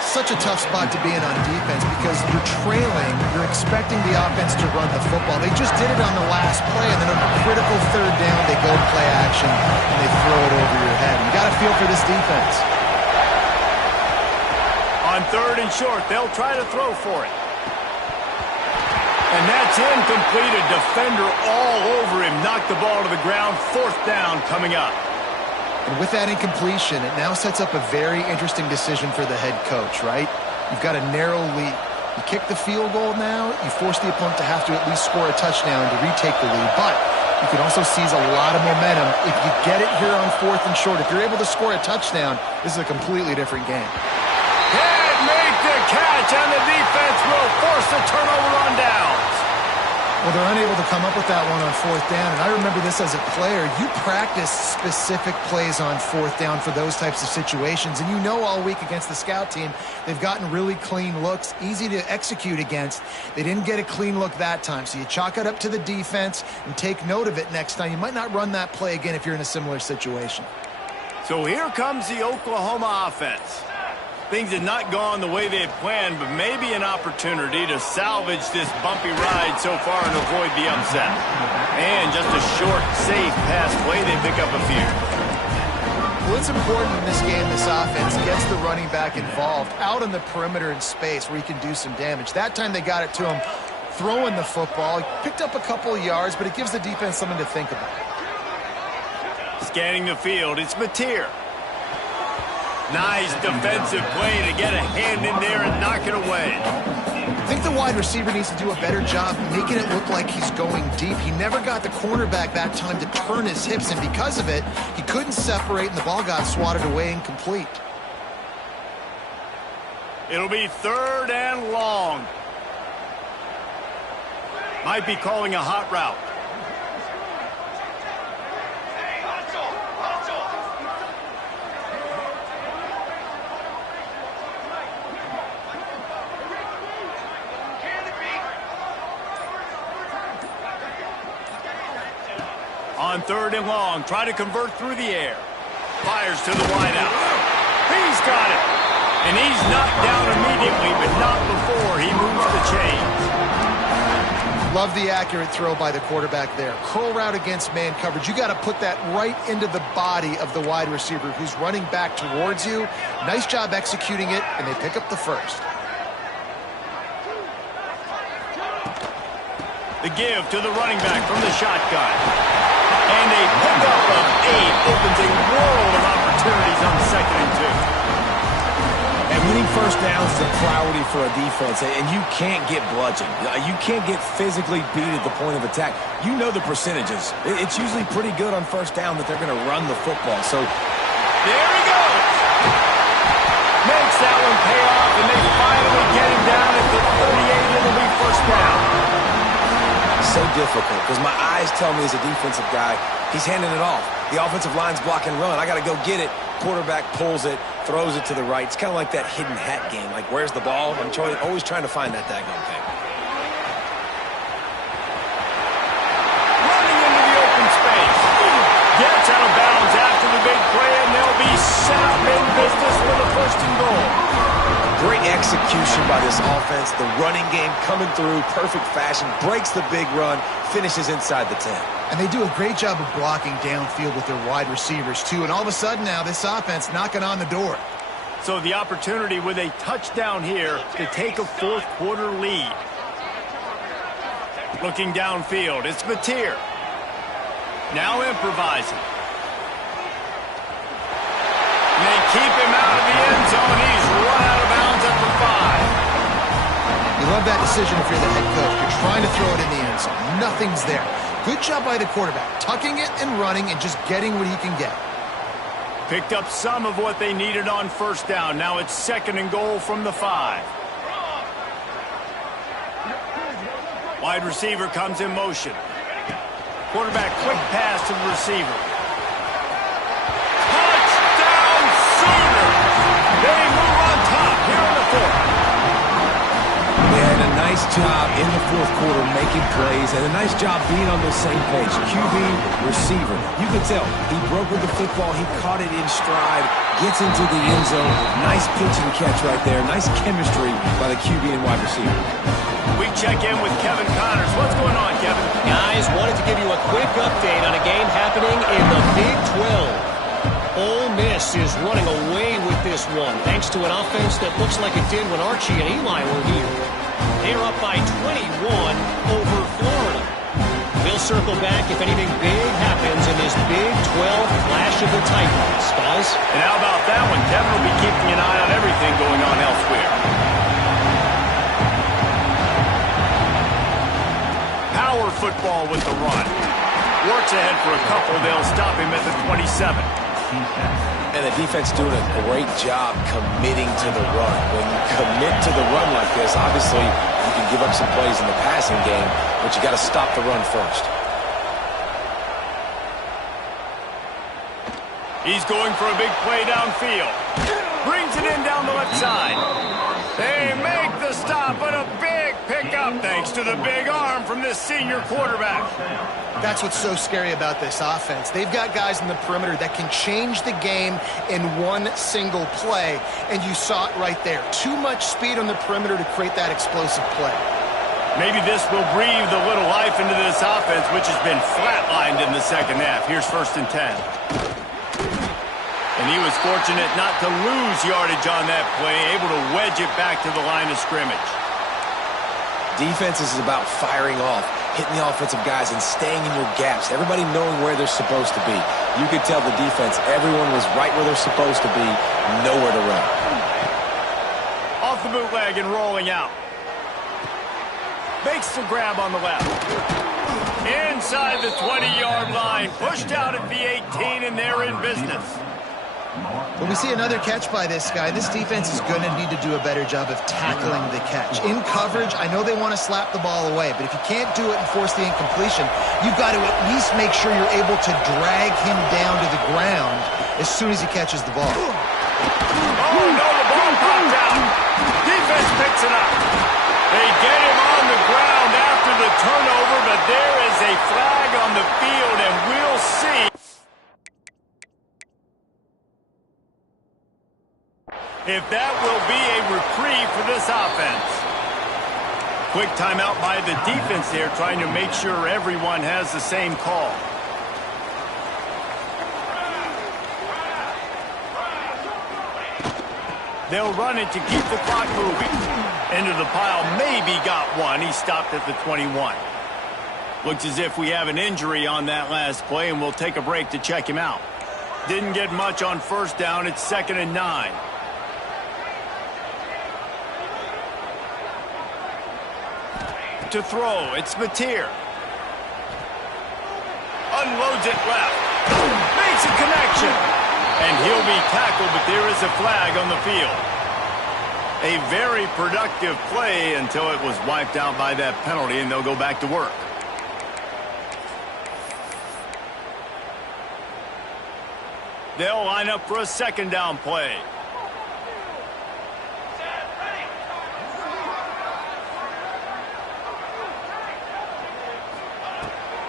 Such a tough spot to be in on defense because you're trailing, you're expecting the offense to run the football. They just did it on the last play, and then on a critical 3rd down, they go play action, and they throw it over your head. You got to feel for this defense. On 3rd and short, they'll try to throw for it. And that's incomplete. A defender all over him. Knocked the ball to the ground. 4th down coming up. And with that incompletion, it now sets up a very interesting decision for the head coach, right? You've got a narrow lead. You kick the field goal now, you force the opponent to have to at least score a touchdown to retake the lead. But you can also seize a lot of momentum. If you get it here on 4th and short, if you're able to score a touchdown, this is a completely different game. Can't make the catch, and the defense will force a turnover. Well, they're unable to come up with that one on fourth down, and I remember this as a player. You practice specific plays on fourth down for those types of situations, and you know all week against the scout team, they've gotten really clean looks, easy to execute against. They didn't get a clean look that time, so you chalk it up to the defense and take note of it next time. You might not run that play again if you're in a similar situation. So here comes the Oklahoma offense. Things had not gone the way they had planned, but maybe an opportunity to salvage this bumpy ride so far and avoid the upset. And just a short, safe pass play, they pick up a few. Well, it's important in this game, this offense gets the running back involved out on the perimeter in space where he can do some damage. That time they got it to him throwing the football. He picked up a couple of yards, but it gives the defense something to think about. Scanning the field, it's Mateer. Nice defensive play to get a hand in there and knock it away. I think the wide receiver needs to do a better job making it look like he's going deep. He never got the cornerback that time to turn his hips, and because of it, he couldn't separate, and the ball got swatted away incomplete. It'll be 3rd and long. Might be calling a hot route. On 3rd and long, try to convert through the air. Fires to the wideout. He's got it. And he's knocked down immediately, but not before he moves the chains. Love the accurate throw by the quarterback there. Curl route against man coverage. You got to put that right into the body of the wide receiver who's running back towards you. Nice job executing it, and they pick up the first. The give to the running back from the shotgun. And a pickup of 8 opens a world of opportunities on 2nd and 2. And winning first downs is a priority for a defense, and you can't get bludgeoned. You can't get physically beat at the point of attack. You know the percentages. It's usually pretty good on first down that they're going to run the football. So there he goes. Makes that one pay off, and they finally get him down at the 38. It'll be first down. So difficult because my eyes tell me as a defensive guy, he's handing it off. The offensive line's block and run. I got to go get it. Quarterback pulls it, throws it to the right. It's kind of like that hidden hat game. Like, where's the ball? I'm always trying to find that daggone thing. Running into the open space. Gets out of bounds after the big play, and they'll be set up in business for the 1st and goal. Great execution by this offense. The running game coming through, perfect fashion, breaks the big run, finishes inside the 10. And they do a great job of blocking downfield with their wide receivers, too. And all of a sudden now, this offense knocking on the door. So the opportunity with a touchdown here to take a 4th quarter lead. Looking downfield, it's Mateer. Now improvising. And they keep him out of the end zone. He's run out of bounds at the 5. You love that decision if you're the head coach. You're trying to throw it in the end zone. Nothing's there. Good job by the quarterback, tucking it and running and just getting what he can get. Picked up some of what they needed on first down. Now it's 2nd and goal from the 5. Wide receiver comes in motion. Quarterback quick pass to the receiver. Touchdown Sooners! They move on top here in the 4th. They had a nice job in the 4th quarter making plays and a nice job being on the same page. QB, receiver. You could tell he broke with the football. He caught it in stride, gets into the end zone. Nice pitch and catch right there. Nice chemistry by the QB and wide receiver. We check in with Kevin Connors. What's going on, Kevin? Guys, wanted to give you a quick update on a game happening in the Big 12. Ole Miss is running away with this one, thanks to an offense that looks like it did when Archie and Eli were here. They are up by 21 over Florida. We'll circle back if anything big happens in this Big 12 Clash of the Titans. Guys? And how about that one? Kevin will be keeping an eye on everything going on elsewhere. Power football with the run. Works ahead for a couple. They'll stop him at the 27. And the defense doing a great job committing to the run. When you commit to the run like this, obviously you can give up some plays in the passing game, but you got to stop the run first. He's going for a big play downfield. Brings it in down the left side. They make the stop, but a big pickup thanks to the big arm from this senior quarterback. That's what's so scary about this offense. They've got guys in the perimeter that can change the game in one single play, and you saw it right there. Too much speed on the perimeter to create that explosive play. Maybe this will breathe a little life into this offense, which has been flatlined in the second half. Here's 1st and 10. And he was fortunate not to lose yardage on that play, able to wedge it back to the line of scrimmage. Defense is about firing off, hitting the offensive guys, and staying in your gaps. Everybody knowing where they're supposed to be. You could tell the defense, everyone was right where they're supposed to be, nowhere to run. Off the bootleg and rolling out. Makes the grab on the left. Inside the 20-yard line. Pushed out at the 18, and they're in business. When we see another catch by this guy, this defense is going to need to do a better job of tackling the catch. In coverage, I know they want to slap the ball away, but if you can't do it and force the incompletion, you've got to at least make sure you're able to drag him down to the ground as soon as he catches the ball. Oh, no, the ball popped out. Defense picks it up. They get him on the ground after the turnover, but there is a flag on the field, and we'll see if that will be a reprieve for this offense. Quick timeout by the defense there, trying to make sure everyone has the same call. They'll run it to keep the clock moving. Into the pile, maybe got one. He stopped at the 21. Looks as if we have an injury on that last play, and we'll take a break to check him out. Didn't get much on 1st down. It's 2nd and 9. To throw, it's Mateer. Unloads it left. Makes a connection. And he'll be tackled, but there is a flag on the field. A very productive play until it was wiped out by that penalty, and they'll go back to work. They'll line up for a 2nd down play.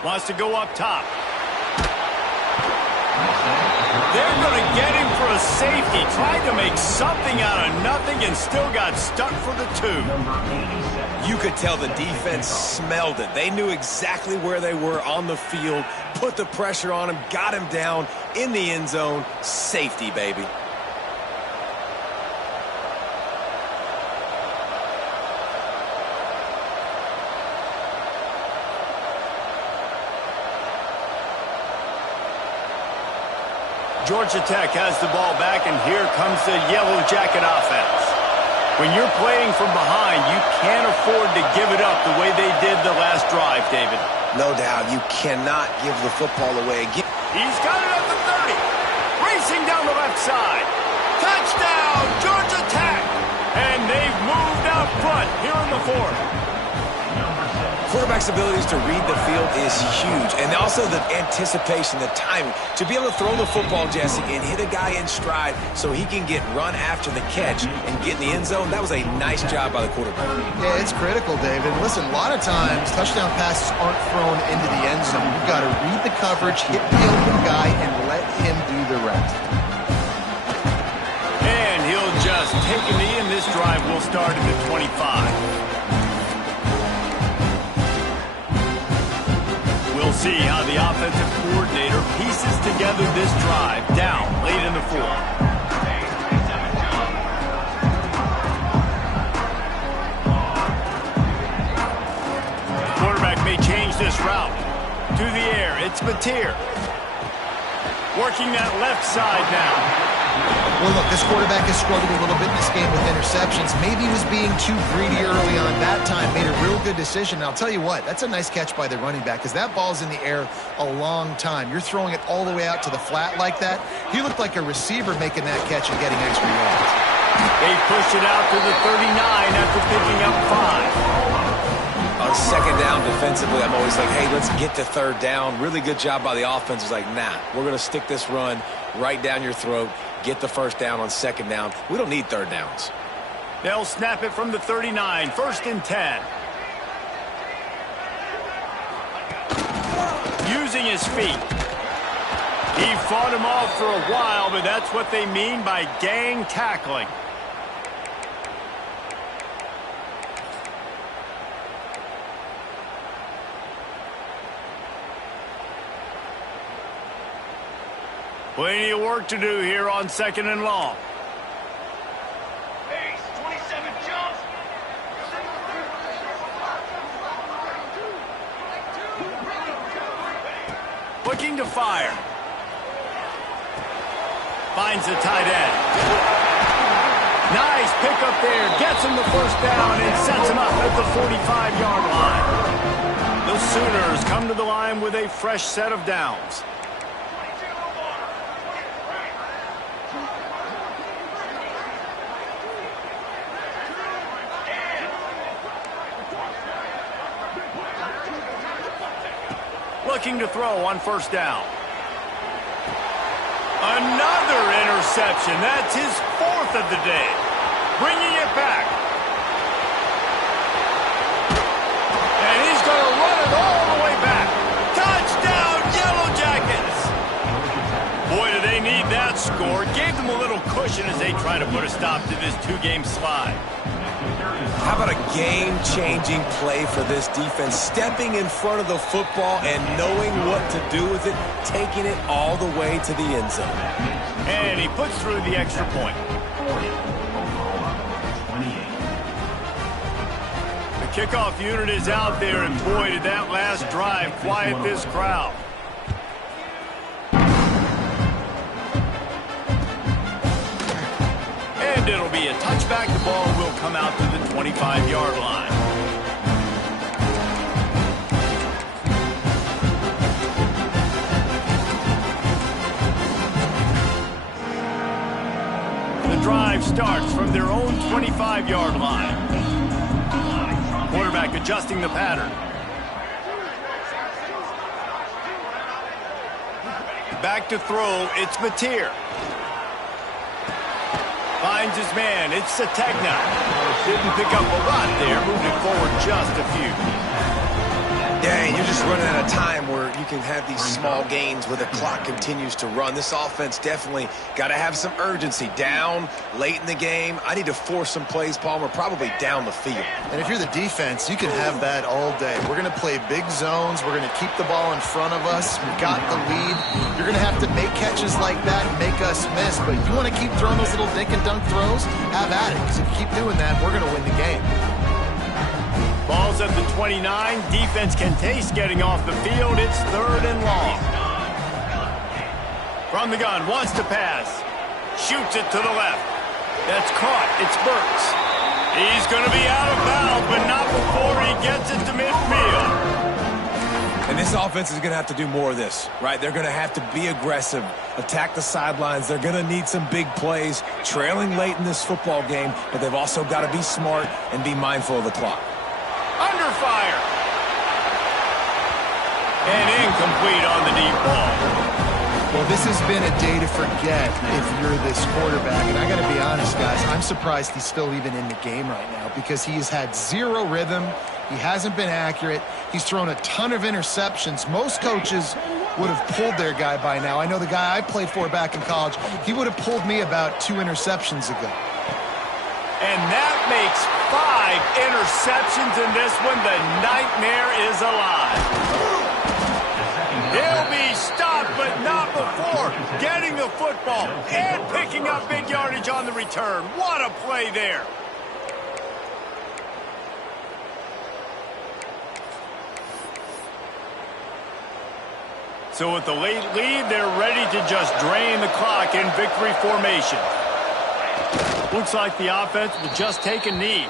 Wants to go up top. They're going to get him for a safety. Tried to make something out of nothing and still got stuck for the 2. You could tell the defense smelled it. They knew exactly where they were on the field, put the pressure on him, got him down in the end zone. Safety, baby. Georgia Tech has the ball back, and here comes the Yellow Jacket offense. When you're playing from behind, you can't afford to give it up the way they did the last drive, David. No doubt. You cannot give the football away again. He's got it at the 30. Racing down the left side. Touchdown, Georgia Tech! And they've moved out front here in the 4th. Quarterback's abilities to read the field is huge, and also the anticipation, the timing. To be able to throw the football, Jesse, and hit a guy in stride so he can get run after the catch and get in the end zone, that was a nice job by the quarterback. Yeah, it's critical, David. Listen, a lot of times touchdown passes aren't thrown into the end zone. You've got to read the coverage, hit the open guy, and let him do the rest. And he'll just take a knee, and this drive will start at the 25. We'll see how the offensive coordinator pieces together this drive down late in the 4th. Quarterback may change this route. To the air, it's Mateer. Working that left side now. Well, look, this quarterback has struggled a little bit in this game with interceptions. Maybe he was being too greedy early on that time. Made a real good decision. And I'll tell you what, that's a nice catch by the running back because that ball's in the air a long time. You're throwing it all the way out to the flat like that. He looked like a receiver making that catch and getting extra yards. They push it out to the 39 after picking up 5. defensively, I'm always like, hey, let's get to third down. Really good job by the offense. It's like, nah, we're going to stick this run right down your throat, get the first down on second down. We don't need third downs. They'll snap it from the 39, 1st and 10. Using his feet. He fought him off for a while, but that's what they mean by gang tackling. Plenty of work to do here on 2nd and long. Looking to fire. Finds the tight end. Nice pickup there. Gets him the first down and sets him up at the 45-yard line. The Sooners come to the line with a fresh set of downs. Looking to throw on 1st down. Another interception. That's his 4th of the day. Bringing it back. And he's going to run it all the way back. Touchdown, Yellow Jackets. Boy, do they need that score. Gave them a little cushion as they try to put a stop to this 2-game slide. How about a game-changing play for this defense? Stepping in front of the football and knowing what to do with it, taking it all the way to the end zone. And he puts through the extra point. The kickoff unit is out there, and boy, did that last drive quiet this crowd. And it'll be a touchback. The ball will come out to the 25-yard line. The drive starts from their own 25-yard line. Quarterback adjusting the pattern. Back to throw, it's Mateer. Finds his man, it's Sategna. Didn't pick up a lot there, moving forward just a few. Yeah, you're just running out of time where you can have these small gains where the clock continues to run. This offense definitely got to have some urgency. Down late in the game, I need to force some plays, Palmer, probably down the field. And if you're the defense, you can have that all day. We're going to play big zones. We're going to keep the ball in front of us. We've got the lead. You're going to have to make catches like that and make us miss. But you want to keep throwing those little dink and dunk throws? Have at it. Because if you keep doing that, we're going to win the game. Ball's at the 29. Defense can taste getting off the field. It's 3rd and long. From the gun, wants to pass. Shoots it to the left. That's caught. It's Burks. He's going to be out of bounds, but not before he gets it to midfield. And this offense is going to have to do more of this, right? They're going to have to be aggressive, attack the sidelines. They're going to need some big plays, trailing late in this football game, but they've also got to be smart and be mindful of the clock. Under fire. And incomplete on the deep ball. Well, this has been a day to forget if you're this quarterback. And I got to be honest, guys, I'm surprised he's still even in the game right now because he has had zero rhythm. He hasn't been accurate. He's thrown a ton of interceptions. Most coaches would have pulled their guy by now. I know the guy I played for back in college, he would have pulled me about 2 interceptions ago. And that makes 5 interceptions in this one. The nightmare is alive. He'll be stopped, but not before getting the football and picking up big yardage on the return. What a play there. So with the late lead, they're ready to just drain the clock in victory formation. Looks like the offense will just take a knee.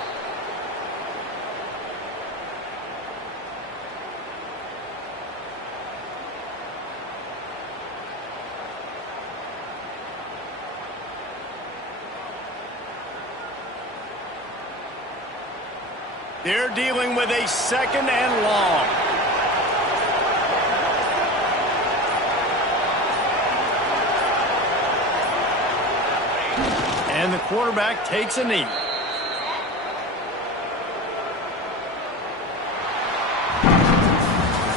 They're dealing with a 2nd and long. And the quarterback takes a knee.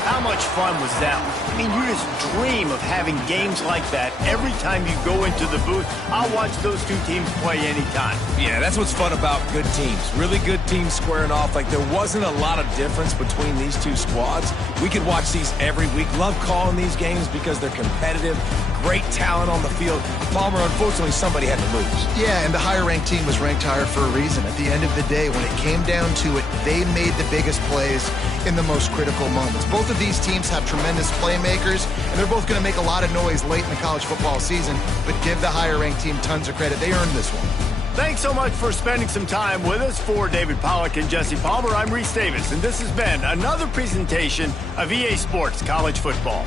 How much fun was that? I mean, you just dream of having games like that every time you go into the booth. I'll watch those two teams play anytime. Yeah, that's what's fun about good teams. Really good teams squaring off. Like, there wasn't a lot of difference between these two squads. We could watch these every week. Love calling these games because they're competitive. Great talent on the field. Palmer, unfortunately, somebody had to lose. Yeah, and the higher-ranked team was ranked higher for a reason. At the end of the day, when it came down to it, they made the biggest plays in the most critical moments. Both of these teams have tremendous playmakers, and they're both going to make a lot of noise late in the college football season, but give the higher-ranked team tons of credit. They earned this one. Thanks so much for spending some time with us. For David Pollack and Jesse Palmer, I'm Reese Davis, and this has been another presentation of EA Sports College Football.